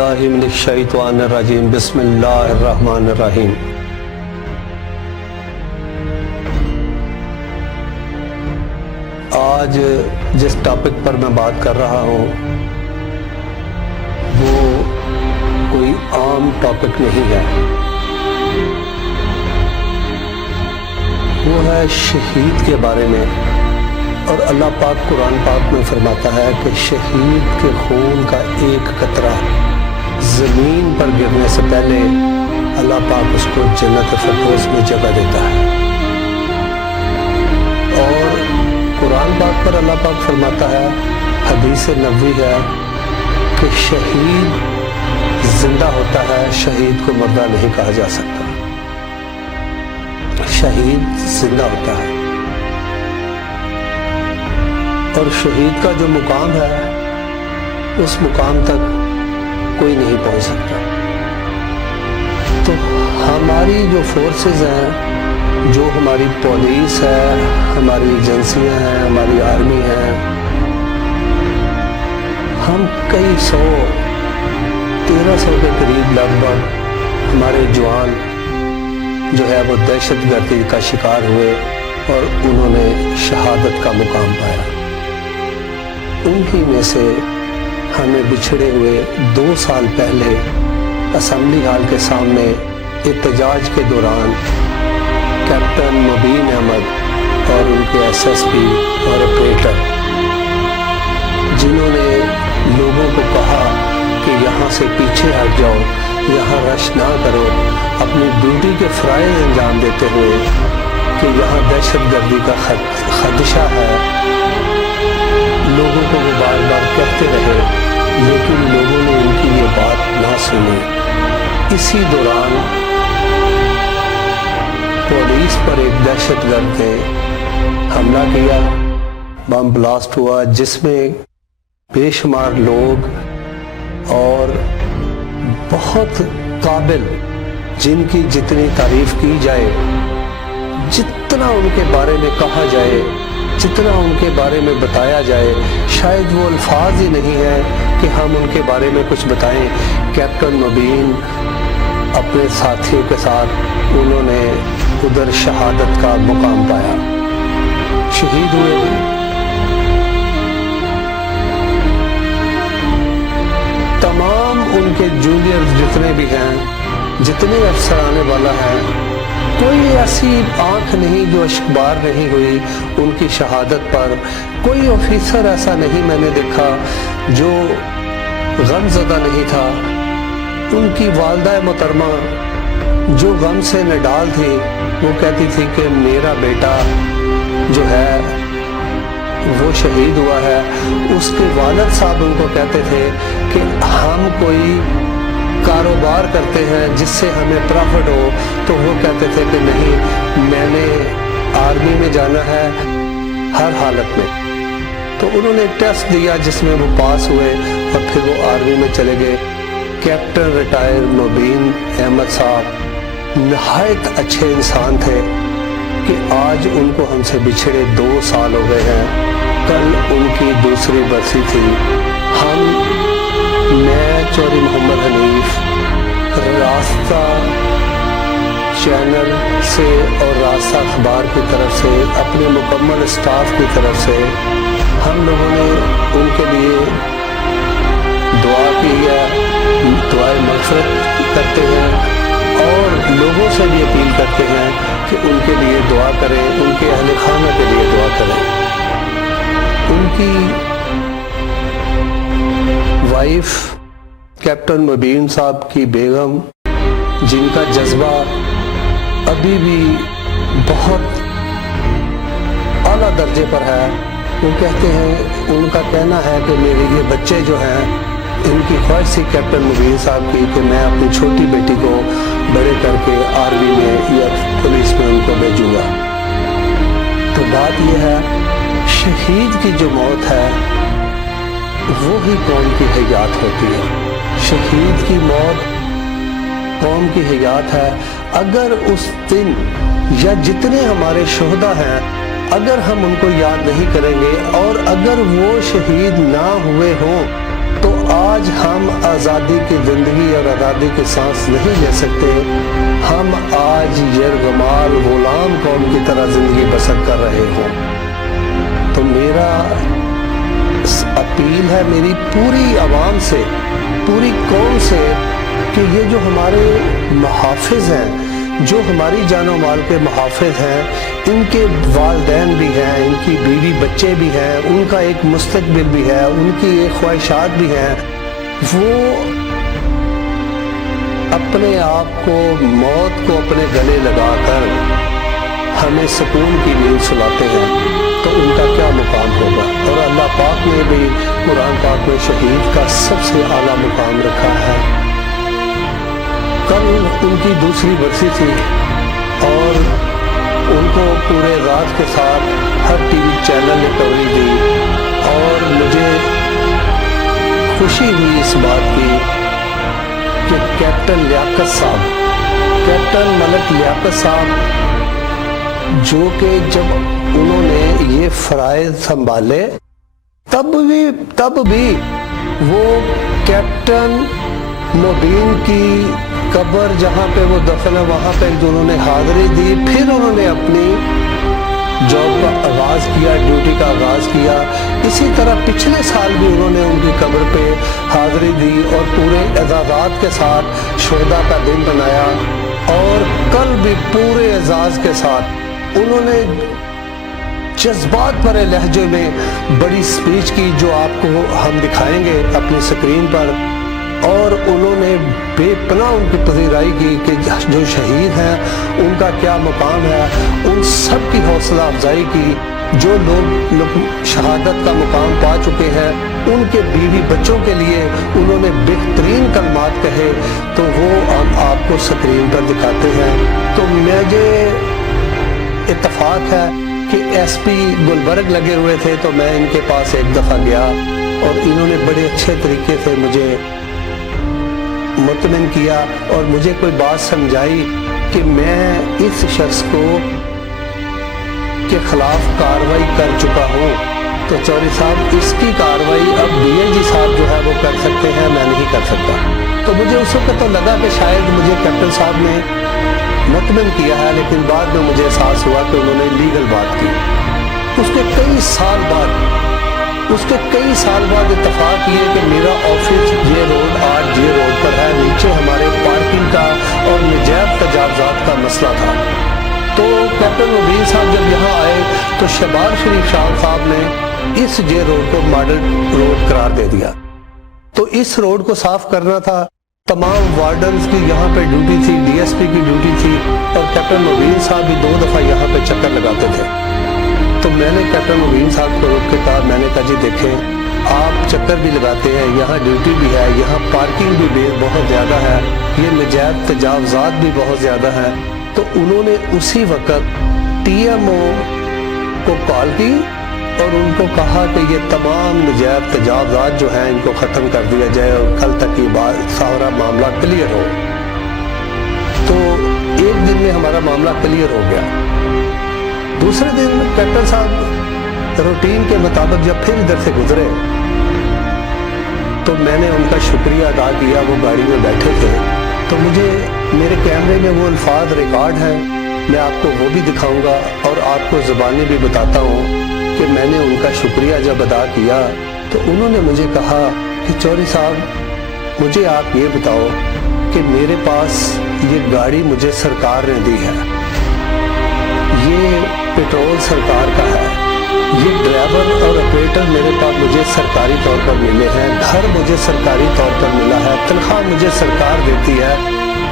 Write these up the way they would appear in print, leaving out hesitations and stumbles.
बिस्मिल्लाहि मिनश्शैतानिर्रजीम बिस्मिल्लाहिर्रहमानिर्रहीम। आज जिस टॉपिक पर मैं बात कर रहा हूँ वो कोई आम टॉपिक नहीं है, वो है शहीद के बारे में। और अल्लाह पाक कुरान पाक में फरमाता है कि शहीद के खून का एक कतरा ज़मीन पर गिरने से पहले अल्लाह पाक उसको जन्नत फिरदौस में जगह देता है। और कुरान पाक पर अल्लाह पाक फरमाता है, हदीस नबवी है कि शहीद जिंदा होता है, शहीद को मुर्दा नहीं कहा जा सकता। शहीद जिंदा होता है और शहीद का जो मुकाम है उस मुकाम तक कोई नहीं पहुंच सकता। तो हमारी जो फोर्सेस हैं, जो हमारी पुलिस है, हमारी एजेंसियां हैं, हमारी आर्मी है, हम कई 1300 के करीब लगभग हमारे जवान जो है वो दहशतगर्दी का शिकार हुए और उन्होंने शहादत का मुकाम पाया। उन्हीं में से हमें बिछड़े हुए 2 साल पहले असेंबली हॉल के सामने एहतजाज के दौरान कैप्टन मुबीन अहमद और उनके एसएसपी और ऑपरेटर, जिन्होंने लोगों को कहा कि यहाँ से पीछे हट जाओ, यहाँ रश ना करो, अपनी ड्यूटी के फ़राइज़ अंजाम देते हुए कि यहाँ दहशतगर्दी का खदशा है, लोगों को वो बार बार कहते रहे, लेकिन लोगों ने उनकी ये बात ना सुनी। इसी दौरान पुलिस पर एक दहशतगर्द ने हमला किया, बम ब्लास्ट हुआ, जिसमें बेशुमार लोग और बहुत काबिल, जिनकी जितनी तारीफ की जाए, जितना उनके बारे में कहा जाए, जितना उनके बारे में बताया जाए, शायद वो अल्फाज ही नहीं है कि हम उनके बारे में कुछ बताएं। कैप्टन मुबीन अपने साथियों के साथ उन्होंने उधर शहादत का मुकाम पाया, शहीद हुए। तमाम उनके जूनियर जितने भी हैं, जितने अफसर आने वाला है, कोई ऐसी आंख नहीं जो अश्कबार नहीं हुई उनकी शहादत पर। कोई ऑफिसर ऐसा नहीं मैंने देखा जो गमज़दा नहीं था। उनकी वालदा मोहतरमा जो गम से निडाल थी, वो कहती थी कि मेरा बेटा जो है वो शहीद हुआ है। उसके वालिद साहब उनको कहते थे कि हम कोई कारोबार करते हैं जिससे हमें प्रॉफिट हो, तो वो कहते थे कि नहीं, मैंने आर्मी में जाना है हर हालत में। तो उन्होंने टेस्ट दिया जिसमें वो पास हुए और फिर वो आर्मी में चले गए। कैप्टन रिटायर मुबीन अहमद साहब नहायत अच्छे इंसान थे कि आज उनको हमसे बिछड़े 2 साल हो गए हैं। कल उनकी दूसरी बरसी थी। मैं चौधरी मोहम्मद हनीफ रास्ता चैनल से और रास्ता अखबार की तरफ से, अपने मुकम्मल स्टाफ की तरफ से, हम लोगों ने उनके लिए दुआ की है, दुआए मग़फ़िरत करते हैं और लोगों से भी अपील करते हैं कि उनके लिए दुआ करें, उनके अहले खाना के लिए दुआ करें। उनकी वाइफ कैप्टन मुबीन साहब की बेगम, जिनका जज्बा अभी भी बहुत आला दर्जे पर है, वो कहते हैं, उनका कहना है कि मेरे ये बच्चे जो हैं, इनकी ख्वाहिश थी कैप्टन मुबीन साहब की कि मैं अपनी छोटी बेटी को बड़े करके आर्मी में या पुलिस में उनको भेजूंगा। तो बात यह है, शहीद की जो मौत है वो ही कौम की हयात होती है। शहीद की मौत कौम की हयात है। अगर उस दिन या जितने हमारे शोहदा हैं, अगर हम उनको याद नहीं करेंगे और अगर वो शहीद ना हुए हों, तो आज آج ہم آزادی کی زندگی اور آزادی کی سانس نہیں لے سکتے، ہم آج یرغمال غلام قوم کی طرح زندگی بسر کر رہے ہوں، تو میرا اپیل ہے میری پوری عوام سے، پوری قوم سے، کہ یہ جو ہمارے محافظ ہیں، جو ہماری جان و مال کے محافظ ہیں، ان کے والدین بھی ہیں، ان کی بیوی بچے بھی ہیں، ان کا ایک مستقبل بھی ہے، ان کی ایک خواہشات بھی ہیں، وہ اپنے آپ کو، موت کو اپنے گلے لگا کر ہمیں سکون کی نیند سلاتے ہیں، تو ان کا کیا مقام ہوگا؟ اور اللہ پاک نے بھی قرآن پاک میں شہید کا سب سے اعلیٰ مقام رکھا ہے۔ کل ان کی دوسری برسی تھی اور ان کو پورے رات کے ساتھ ہر ٹی وی چینل نے کوریج دی، اور مجھے خوشی ہوئی اس بات کی کہ کیپٹن لیاقت صاحب، کیپٹن ملک لیاقت صاحب، جو کہ جب انہوں نے یہ فرائض سنبھالے تب بھی وہ کیپٹن مبین کی قبر جہاں پہ وہ دفن ہے وہاں پہ انہوں نے حاضری دی، پھر انہوں نے اپنی جاب کا آغاز کیا، ڈیوٹی کا آغاز کیا۔ اسی طرح پچھلے سال بھی انہوں نے ان کی قبر پہ حاضری دی اور پورے اعزازات کے ساتھ شہداء کا دن بنایا، اور کل بھی پورے اعزاز کے ساتھ انہوں نے جذبات بھرے لہجے میں بڑی سپیچ کی، جو آپ کو ہم دکھائیں گے اپنی سکرین پر، اور انہوں نے بے پناہ ان کی پذیرائی کی کہ جو شہید ہیں ان کا کیا مقام ہے، ان سب کی حوصلہ افزائی کی، جو لوگ شہادت کا مقام پا چکے ہیں ان کے بیوی بچوں کے لیے انہوں نے بہترین کلمات کہے، تو وہ ہم آپ کو سکرین پر دکھاتے ہیں۔ تو مجھے اتفاق ہے کہ ایس پی گلبرگ لگے ہوئے تھے، تو میں ان کے پاس ایک دفعہ گیا اور انہوں نے بڑے اچھے طریقے سے مجھے مطمئن کیا اور مجھے کوئی بات سمجھائی کہ میں اس شخص کو کے خلاف کارروائی کر چکا ہوں، تو چوہدری صاحب اس کی کارروائی اب ڈی ایل جی صاحب جو ہے وہ کر سکتے ہیں، میں نہیں کر سکتا۔ تو مجھے اس وقت تو لگا کہ شاید مجھے کیپٹن صاحب نے مطمئن کیا ہے، لیکن بعد میں مجھے احساس ہوا کہ انہوں نے لیگل بات کی۔ اس کے کئی سال بعد اتفاق یہ کہ میرا آفس جے روڈ 8 جے روڈ پر ہے، نیچے ہمارے پارکنگ کا اور نجائز تجاوزات کا مسئلہ تھا۔ تو کیپٹن مبین صاحب جب یہاں آئے تو شہباز شریف شاہ صاحب نے اس جے روڈ کو ماڈل روڈ قرار دے دیا، تو اس روڈ کو صاف کرنا تھا۔ تمام وارڈنز کی یہاں پہ ڈیوٹی تھی، ڈی ایس پی کی ڈیوٹی تھی، اور کیپٹن مبین صاحب بھی 2 دفعہ یہاں پہ چکر لگاتے تھے۔ تو میں نے کیپٹن مبین صاحب کو روک کے کہا، میں نے کہا جی دیکھیں آپ چکر بھی لگاتے ہیں، یہاں ڈیوٹی بھی ہے، یہاں پارکنگ بھی بہت زیادہ ہے، یہ نجائز تجاوزات بھی بہت زیادہ ہیں۔ تو انہوں نے اسی وقت ٹی ایم او کو کال کی اور ان کو کہا کہ یہ تمام نجائز تجاوزات جو ہیں ان کو ختم کر دیا جائے اور کل تک یہ سارا معاملہ کلیئر ہو۔ تو ایک دن میں ہمارا معاملہ کلیئر ہو گیا۔ دوسرے دن کیپٹن صاحب روٹین کے مطابق جب پھر ادھر سے گزرے تو میں نے ان کا شکریہ ادا کیا، وہ گاڑی میں بیٹھے تھے، تو مجھے میرے کیمرے میں وہ الفاظ ریکارڈ ہیں، میں آپ کو وہ بھی دکھاؤں گا اور آپ کو زبانی بھی بتاتا ہوں کہ میں نے ان کا شکریہ جب ادا کیا تو انہوں نے مجھے کہا کہ چوہدری صاحب مجھے آپ یہ بتاؤ کہ میرے پاس یہ گاڑی مجھے سرکار نے دی ہے، یہ پیٹرول سرکار کا ہے، یہ ڈرائیور اور آپریٹر میرے پاس مجھے سرکاری طور پر ملے ہیں، گھر مجھے سرکاری طور پر ملا ہے، تنخواہ مجھے سرکار دیتی ہے،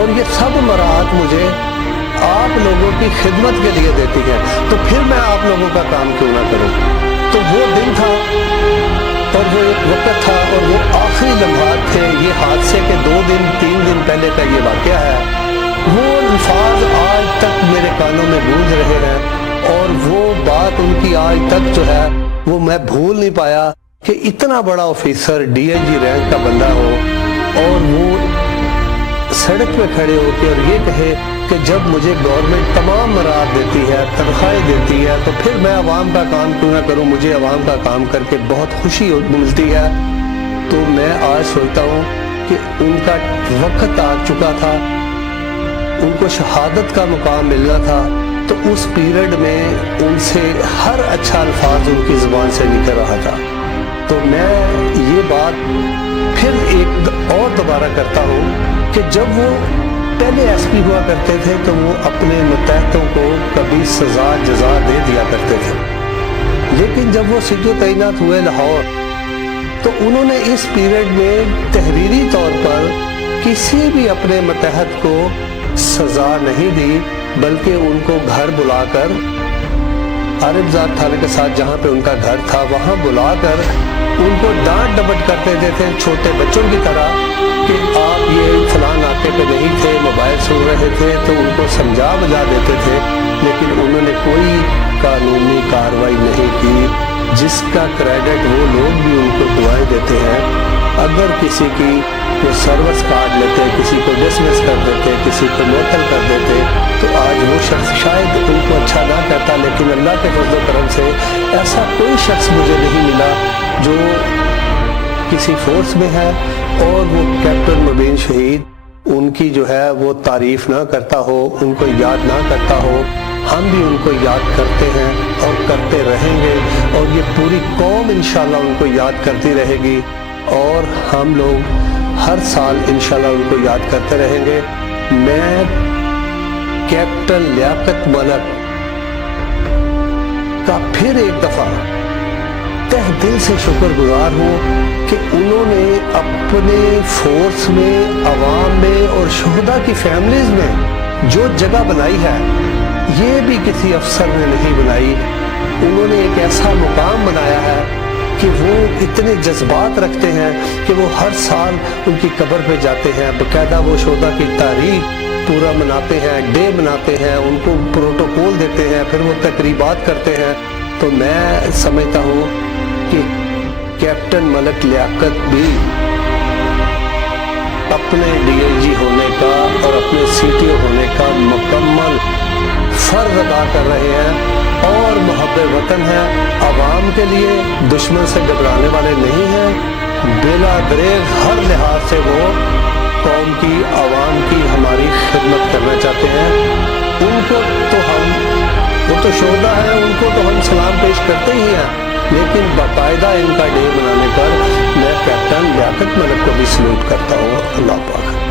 اور یہ سب مراعات مجھے آپ لوگوں کی خدمت کے لیے دیتی ہے، تو پھر میں آپ لوگوں کا کام کیوں نہ کروں۔ تو وہ دن تھا اور وہ ایک وقت تھا اور وہ آخری لمحات تھے، یہ حادثے کے 2 دن 3 دن پہلے کا یہ واقعہ ہے۔ وہ الفاظ آج تک میرے کانوں میں گونج رہے ہیں اور وہ بات ان کی آج تک جو ہے وہ میں بھول نہیں پایا کہ اتنا بڑا officer D L G rank کا بندہ ہو اور وہ سڑک پہ کھڑے ہو کے اور یہ کہے کہ جب مجھے گورنمنٹ تمام مراعات دیتی ہے، تنخواہیں دیتی ہے، تو پھر میں عوام کا کام کیوں نہ کروں، مجھے عوام کا کام کر کے بہت خوشی ملتی ہے۔ تو میں آج सोचता हूँ कि उनका वक्त आ चुका था, उनको शहादत का मुकाम मिलना था, तो उस पीरियड में उनसे हर अच्छा अल्फाज उनकी ज़ुबान से निकल रहा था। तो मैं ये बात फिर एक और दोबारा करता हूँ कि जब वो पहले एसपी हुआ करते थे तो वो अपने मुतहतों को कभी सज़ा जज़ा दे दिया करते थे, लेकिन जब वो सीधे तैनात हुए लाहौर तो उन्होंने इस पीरियड में तहरीरी तौर पर किसी भी अपने मुतहत को सज़ा नहीं दी, बल्कि उनको घर बुलाकर आरिफजाद थाने के साथ जहाँ पे उनका घर था वहाँ बुलाकर उनको डांट डपट करते थे छोटे बच्चों की तरह कि आप ये फलां नाके पे नहीं थे, मोबाइल सुन रहे थे, तो उनको समझा बुझा देते थे, लेकिन उन्होंने कोई कानूनी कार्रवाई नहीं की, जिसका क्रेडिट वो लोग भी उनको दुआएं देते हैं। अगर किसी की वो सर्विस काट लेते, किसी को डिसमिस कर देते, किसी को मुअत्तल कर देते, तो आज वो शख्स शायद उनको अच्छा ना करता, लेकिन अल्लाह के फज़ल करम से ऐसा कोई शख्स मुझे नहीं मिला जो किसी फोर्स में है और वो कैप्टन मुबीन शहीद उनकी जो है वो तारीफ ना करता हो, उनको याद ना करता हो। हम भी उनको याद करते हैं और करते रहेंगे, और ये पूरी कौम इंशाल्लाह उनको याद करती रहेगी, और हम लोग हर साल इंशाल्लाह उनको याद करते रहेंगे। मैं कैप्टन लियाकत मलिक का फिर एक दफा तह दिल से शुक्रगुजार हूँ कि उन्होंने अपने फोर्स में, अवाम में और शोहदा की फैमिलीज में जो जगह बनाई है, ये भी किसी अफसर ने नहीं बनाई। उन्होंने एक ऐसा मुकाम बनाया है कि वो इतने जज्बात रखते हैं कि वो हर साल उनकी कब्र पे जाते हैं, बाकायदा वो शोहदा की तारीख पूरा मनाते हैं, डे मनाते हैं, उनको प्रोटोकॉल देते हैं, फिर वो तकरीबात करते हैं। तो मैं समझता हूँ कि कैप्टन मलिक लियाकत भी अपने डीआईजी होने का और अपने सीटीओ होने का मुकम्मल फर्ज अदा कर रहे हैं, और मुहब्बे वतन है, आवाम के लिए दुश्मन से घबराने वाले नहीं हैं। बिला दरेग हर लिहाज से वो कौम की, आवाम की हमारी खिदमत करना चाहते हैं। उनको तो वो तो शोहदा है, उनको तो हम सलाम पेश करते ही हैं, लेकिन बाकायदा इनका डे मनाने पर मैं कैप्टन लियाकत मलिक को भी सलूट करता हूँ। अल्लाह पाक।